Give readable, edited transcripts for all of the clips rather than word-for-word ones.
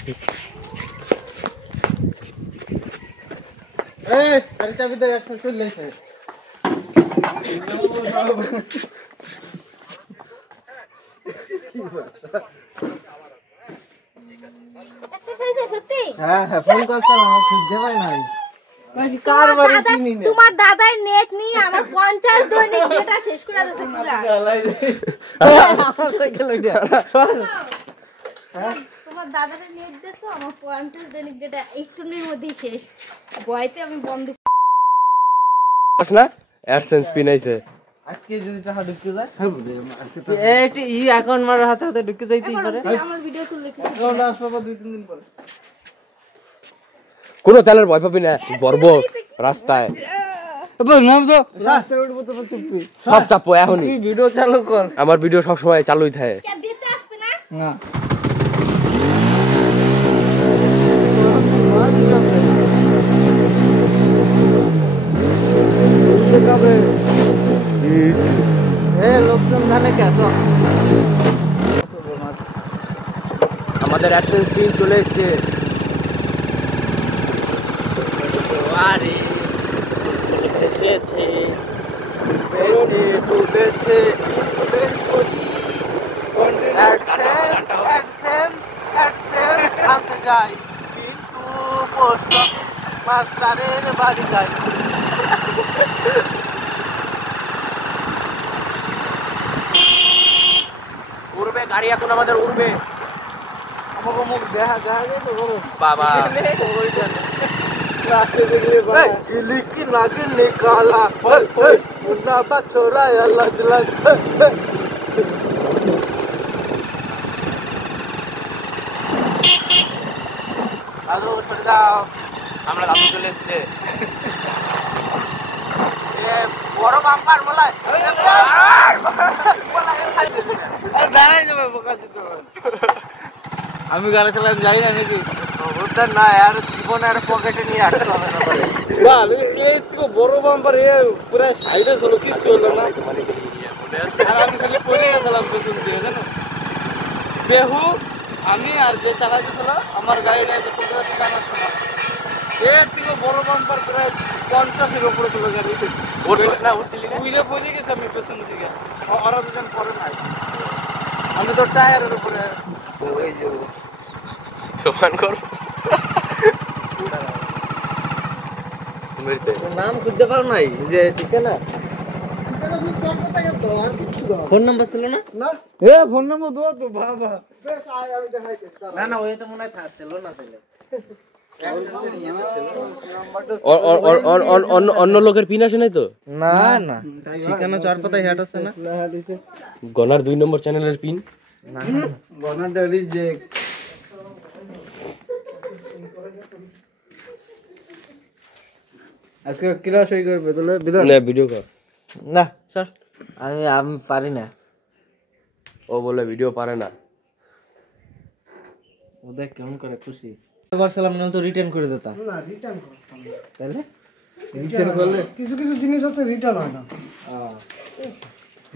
এই আরে চাবি দে আসছে চলে এসে হ্যাঁ হ্যাঁ ফোন করছিলাম খুঁজে পাই নাই কার বাড়ি চিনি না তোমার দাদার নেট নিয়ে আমার 50 দৈনিক ডেটা শেষ করে দিয়েছে পুরা আমার সাইকেল দিয়া হ্যাঁ তোমার দাদার নেট দিছো আমার 50 দৈনিক ডেটা একটুর মধ্যেই শেষ ভয়তে আমি বন্ধ না অ্যাডসেন্স পিন আইছে আজকে যদি টাকা ঢুকে যায় এইটি ই অ্যাকাউন্ট মারার হাতে হাতে ঢুকে যাইতেই পারে আমার ভিডিও তুললে কি অ্যাকাউন্ট আসবে 2-3 দিন পরে কোন চ্যানেল ভয় পাবি না বর্ব রাস্তায় নাম তো রাস্তায় উঠবো তো চুপি সব চাপো এখনই তুই ভিডিও চালু কর আমার ভিডিও সব সময় চালুই থাকে কে দিতে আসবে না না লোকজন জানে কে আমাদের অ্যাডসেন্স পিন চলে এসেছে আরে এসেছে পেছে টুটেছে অ্যাডসেন্স আনতে যাই কিন্তু পোস্ট মাস্টারের বাড়ি যাই উড়বে গাড়ি এখন আমাদের উড়বে আমাকে মুখ দেখা যায় তো বাবা रास्ते से लिए लेकिन आगे निकाला मुन्ना बा छोरा अलग अलग हेलो छोड़ जाओ আমরা দাদু চলে এসেছে ये বড় বাম্পার মলাই দাঁড়াই যাবে বোকা দিতে আমি গাড়ি চালাতে যাই না নাকি ওটা না यार জীবনের পকেটে নিয়ে আসতে হবে না বলে বাল এই তো বড় বাম্পার এ পুরো সাইডে চলো কি চললো না আর আমি খালি পড়ে গেছিলাম পেছন দিয়ে জানো বেহু আমি আর যে চালাতেছিল আমার গাড়িটা এত পড়ে গেছে জানার সময় এ তো বড় বাম্পার প্রায় 50 এর উপরে চলে গাড়ি উঠছিস না উঠছিলি না উইলে পড়ে গেছে আমি পেছন দিকে ওরা দুজন পরে নাই আমি তো টায়ারের উপরে ওই যে সমান কর নাম খুঁজতে পারো নাই যে ঠিকানা ফোন নাম্বার ছিল না না এ ফোন নাম্বার দাও তো বাবা বেশ আয় আমি দেখাইতে না না ওই তো মনে হয় ছিল না তাইলে অন্য লোকের পিন আসে নাই তো না না ঠিকানা চার পাতায় হ্যাট আছে না গনার 2 নম্বর চ্যানেলের পিন না গনাটা রিজেক্ট আজকে কিরা সই করবে তাহলে বিধান না ভিডিও কর না স্যার আমি পারি না ও বলে ভিডিও পারে না ও দেখ কেমন করে খুশি করছিলাম না তো রিটার্ন করে দিতাম না রিটার্ন করতাম তাহলে রিটার্ন করলে কিছু কিছু জিনিস আছে রিটার্ন হয় না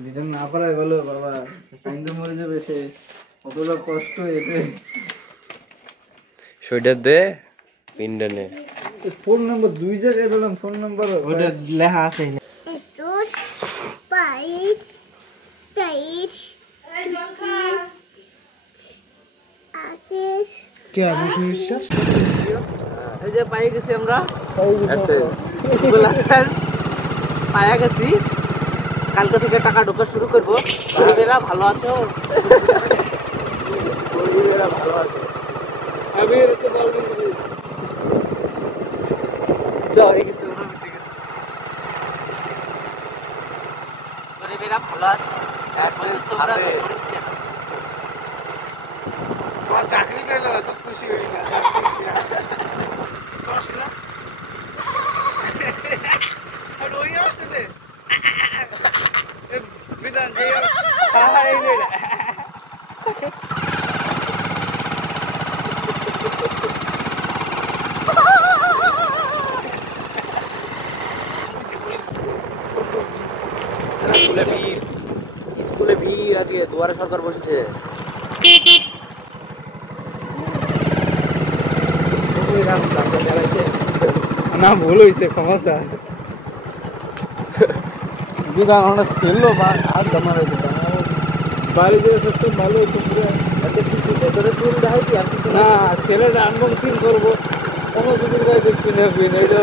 রিটার্ন না পারাই ভালো বাবা টাইম মরে যাবে সে কতটা কষ্ট এতে সেটা দে পিনটা নে ফোন নাম্বার 2 জায়গায় দিলাম ফোন নাম্বার ওটা লেখা আছে না 22 23 25 কে আমি সমস্যা এই যে পাই গেছি আমরা পায়া গেছি কালকে থেকে টাকা ঢোকা শুরু করবো ভাইবেরা ভালো আছো ভাইবেরা ভালো আছো আমি তো বলবো জয় গেছে ওরা মিটে গেছে ভাইবেরা ভালো আছো এখন তোমরা চাকরি পেলো তো খুশি হই না কষ্ট না আর ওই আসছে বিধান যে হাই রে স্কুলে ভিড় আজকে দুয়ারে সরকার বসেছে না ভুল হয়েছে ক্ষমতা দুধা আমরা ছেলো বা আর জমা রয়েছে বাড়ি দিয়ে সত্যি ভালো হতো পুরো ভেতরে চুল দেখাই কি না ছেলেটা আনবক্সিং করবো কোনো দুপুর গায়ে দেখছি না এইটা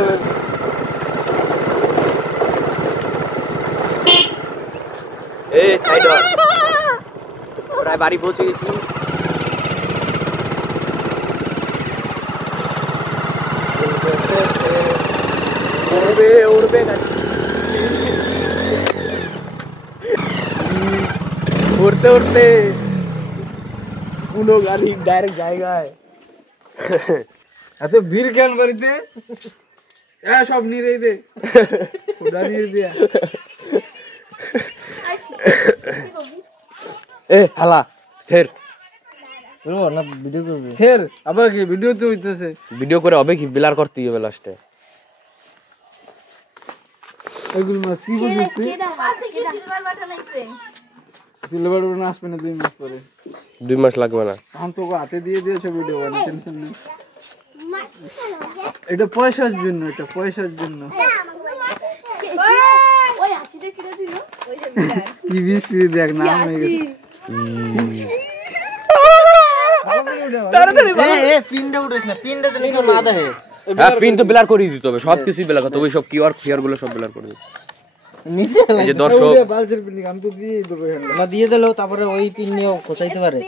এই সাইড প্রায় বাড়ি পৌঁছে গেছি উড়বে উড়তে উড়তে পুরো গাড়ি ডাইরেক্ট জায়গায় এত ভিড় কেন বাড়িতে সব নিয়ে দে নিয়ে দিয়া এ হালা ফের না ভিডিও করবি ফের আবার কি ভিডিও তো হইতেছে ভিডিও করে হবে কি বিলার করতে হবে লাস্টে এগুলো মাছ কি বলছিস তুই সিলভার বাটন আসবে না 2 মাস পরে 2 মাস লাগবে না এখন তো হাতে দিয়ে দিয়েছে ভিডিও বানিয়ে টেনশন নেই এটা পয়সার জন্য এটা পয়সার জন্য ওই 80 টাকা কিলো দিল ওই যে বিরাট টিভিসি দেখ নাম হয়ে গেছে পিনটা উঠেছ না পিনটা তো নিকো না দেয় হ্যাঁ পিন তো বিলার করে দিতে হবে সবকিছু বিলার করতে হবে ওই সব কিউআর ফিয়ার গুলো সব বিলার করে দিতে নিচে এই যে দর্শক বালচের পিন আমি তো দিয়ে দেবো দিয়ে দিলেও তারপরে ওই পিন নিয়েও কোচাইতে পারে